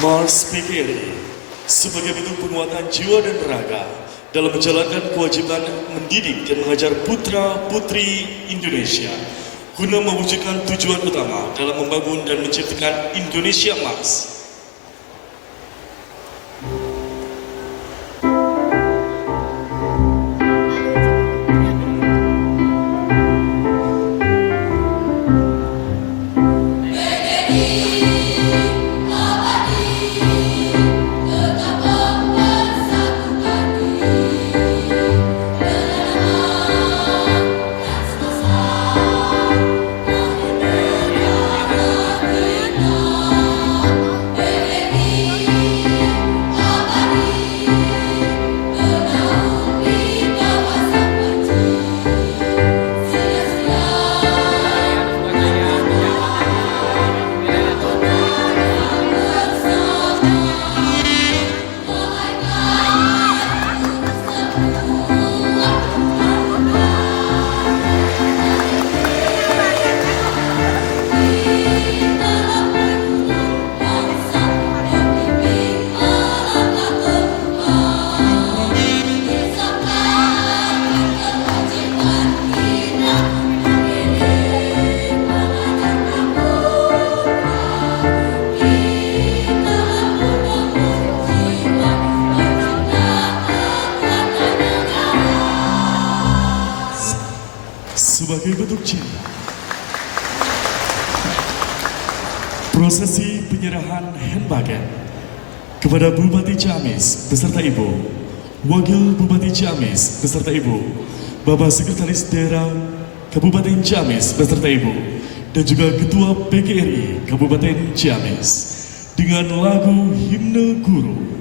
Mars PKRI sebagai bentuk penguatan jiwa dan raga dalam menjalankan kewajiban mendidik dan mengajar putra-putri Indonesia guna mewujudkan tujuan utama dalam membangun dan menciptakan Indonesia Emas. Sebagai bentuk cinta, prosesi penyerahan handbagan kepada Bupati Ciamis beserta Ibu, Wakil Bupati Ciamis beserta Ibu, Bapak Sekretaris Daerah Kabupaten Ciamis beserta Ibu, dan juga Ketua PKRI Kabupaten Ciamis dengan lagu Himne Guru.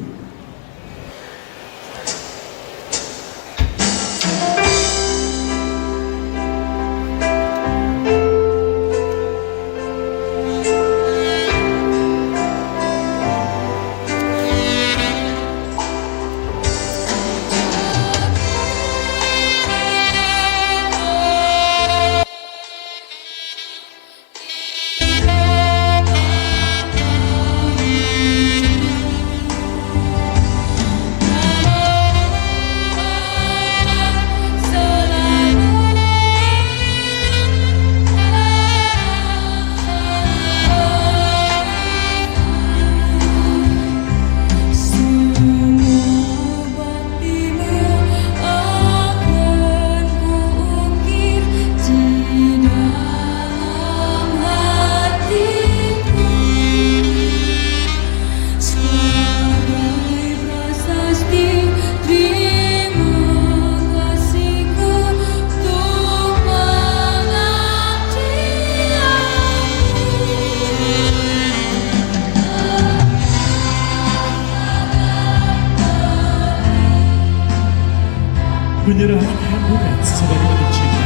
Penyerahan handbukan sebagai bentuk cinta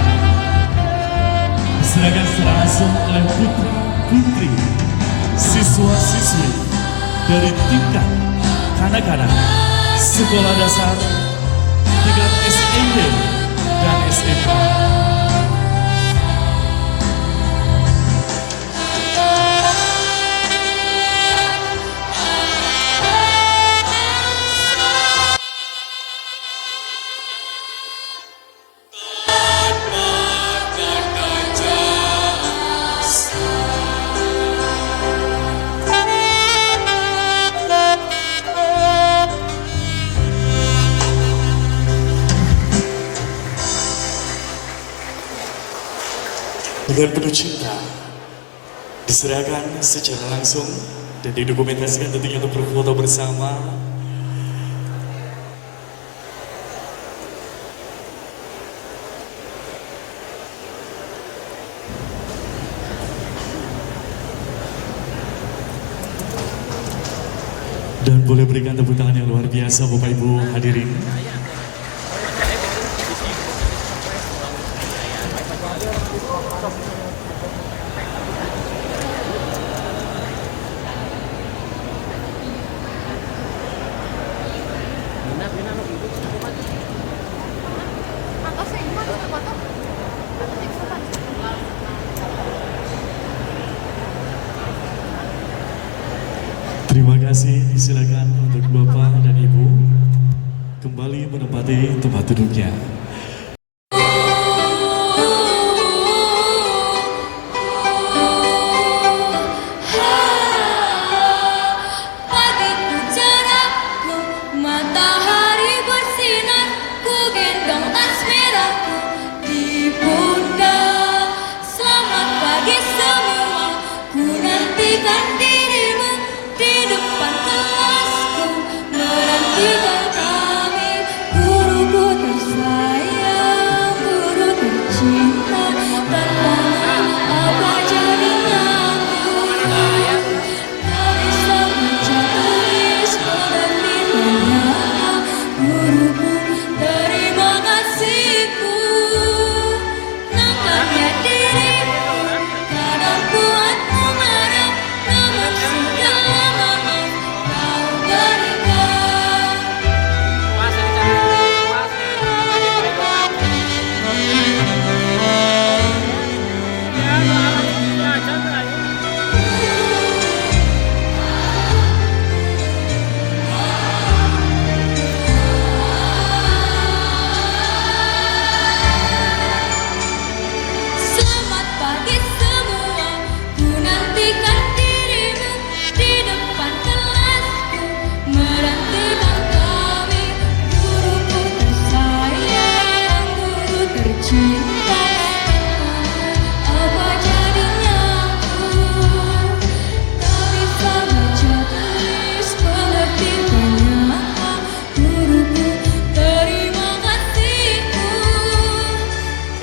diserahkan secara langsung oleh putra-putri siswa-siswi dari tingkat kanak-kanak sekolah dasar, tingkat SMP dan SMA. Dengan penuh cinta diserahkan secara langsung dan didokumentasikan tentunya untuk berfoto bersama. Dan boleh berikan tepuk tangan yang luar biasa Bapak Ibu hadirin. Terima kasih, silakan untuk Bapak dan Ibu kembali menempati tempat duduknya. Pagiku cerahku, matahari bersinar, ku gendong tas merahku di pundak. Selamat pagi semua, ku nantikan dirimu di depan kelasku, menantikan kami, guruku tersayang, guru tercinta. Tanpamu apa jadinya aku? Tak bisa baca tulis mengerti ternyata, guruku terima kasihku. Nampaknya diriku kadang buatmu marah, namun segala maaf kau berikan. Selamat pagi semua, ku nantikan dirimu di depan kelasku, menantikan kami, guruku tersayang, guru tercinta. Apa jadinya aku? Tak bisa baca tulis mengerti ternyata, guruku terima kasihku.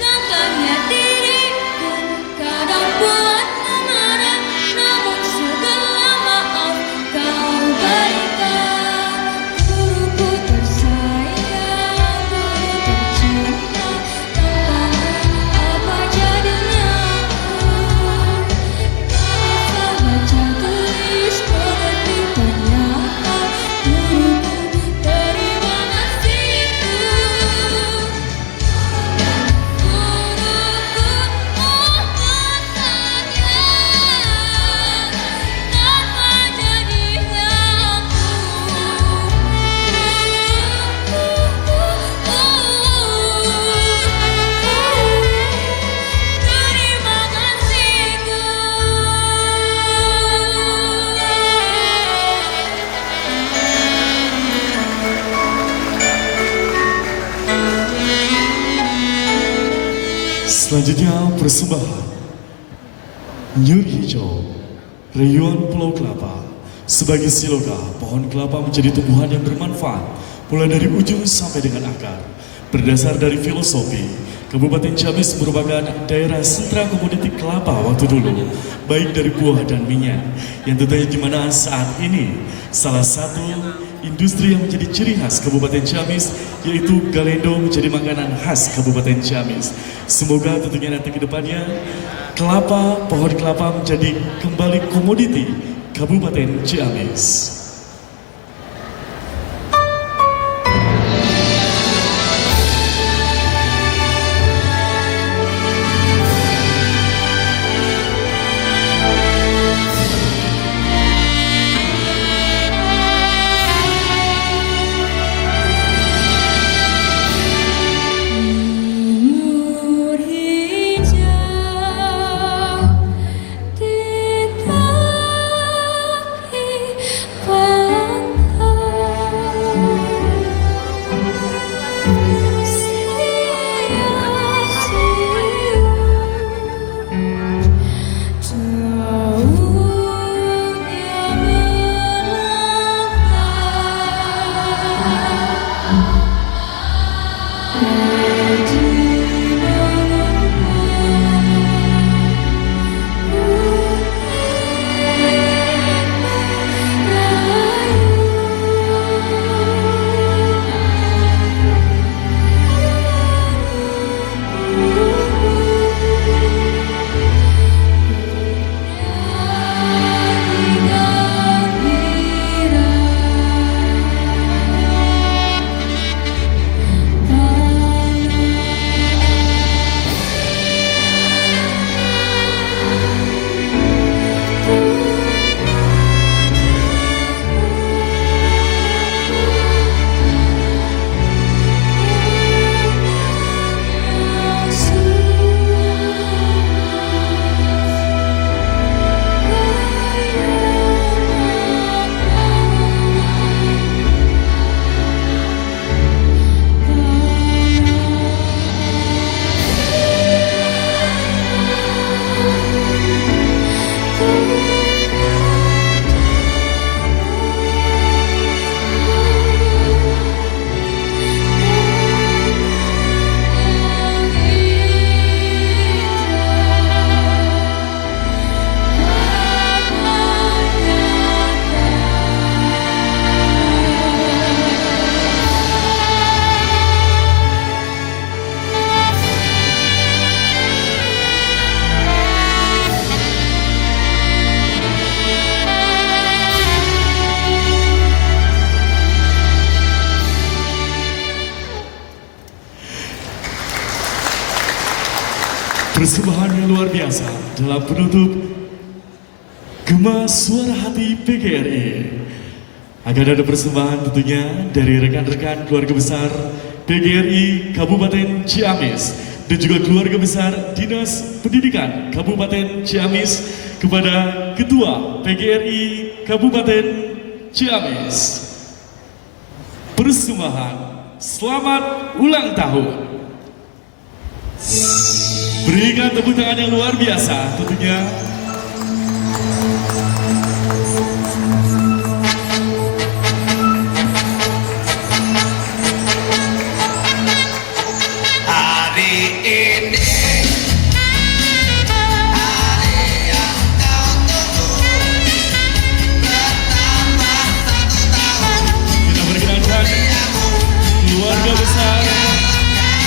Nampaknya diriku kadang buatmu marah, namun segala maaf kau berikan. Guruku tersayang, guru tercinta. Tanpamu apa jadinya aku? Tak bisa baca tulis mengerti ternyata, guruku terima kasihku. Guruku, oh sayang, apa jadinya aku? Terima kasihku. Selanjutnya persembahan Nyur Hijau, Rayuan Pulau Kelapa. Sebagai siloga, pohon kelapa menjadi tumbuhan yang bermanfaat mulai dari ujung sampai dengan akar. Berdasar dari filosofi, Kabupaten Ciamis merupakan daerah sentra komoditi kelapa waktu dulu, baik dari buah dan minyak, yang tentunya di mana saat ini salah satu industri yang menjadi ciri khas Kabupaten Ciamis yaitu galendo menjadi makanan khas Kabupaten Ciamis. Semoga tentunya nanti ke depannya kelapa, pohon kelapa menjadi kembali komoditi Kabupaten Ciamis. Nyur hijau di tepi persembahan yang luar biasa dalam penutup Gema Suara Hati PGRI. Akan ada persembahan tentunya dari rekan-rekan keluarga besar PGRI Kabupaten Ciamis dan juga keluarga besar Dinas Pendidikan Kabupaten Ciamis kepada Ketua PGRI Kabupaten Ciamis. Persembahan selamat ulang tahun. Berikan tepuk tangan yang luar biasa tentunya. Hari ini hari yang kau tunggu, bertambah 1 tahun. Kita perkenalkan keluarga besar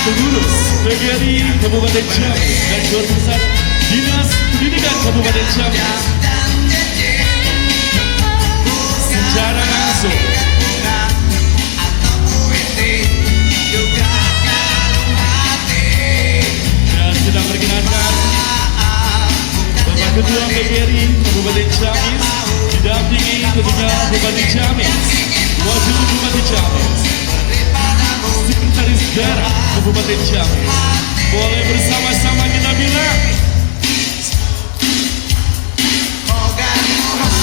pengurus PGRI Kabupaten Ciamis dan keluarga besar Dinas Pendidikan Kabupaten Ciamis secara langsung Atau puisi juga kalung hati. dan kita perkenalkan Bapak Ketua PGRI Kabupaten Ciamis didampingi tentunya Bupati Ciamis, Wakil Bupati Ciamis, Sekretaris Daerah Kabupaten Ciamis. Boleh bersama-sama kita bilang Moga Tuhan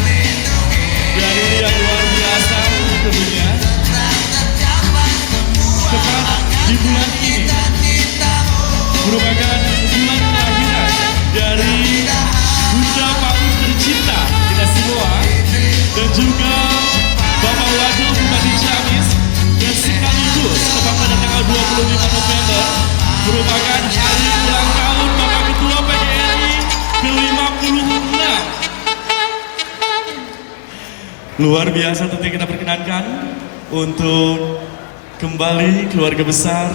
melindungi dan ini yang luar biasa tentunya tepat di bulan ini merupakan bulan kelahiran dari Bunda Paut tercinta kita semua dan juga Bapak Wakil Bupati Ciamis dan sekaligus tepat pada tanggal 25 November merupakan hari ulang tahun Bapak Ketua PGRI ke-56. Luar biasa tentunya kita perkenankan untuk kembali keluarga besar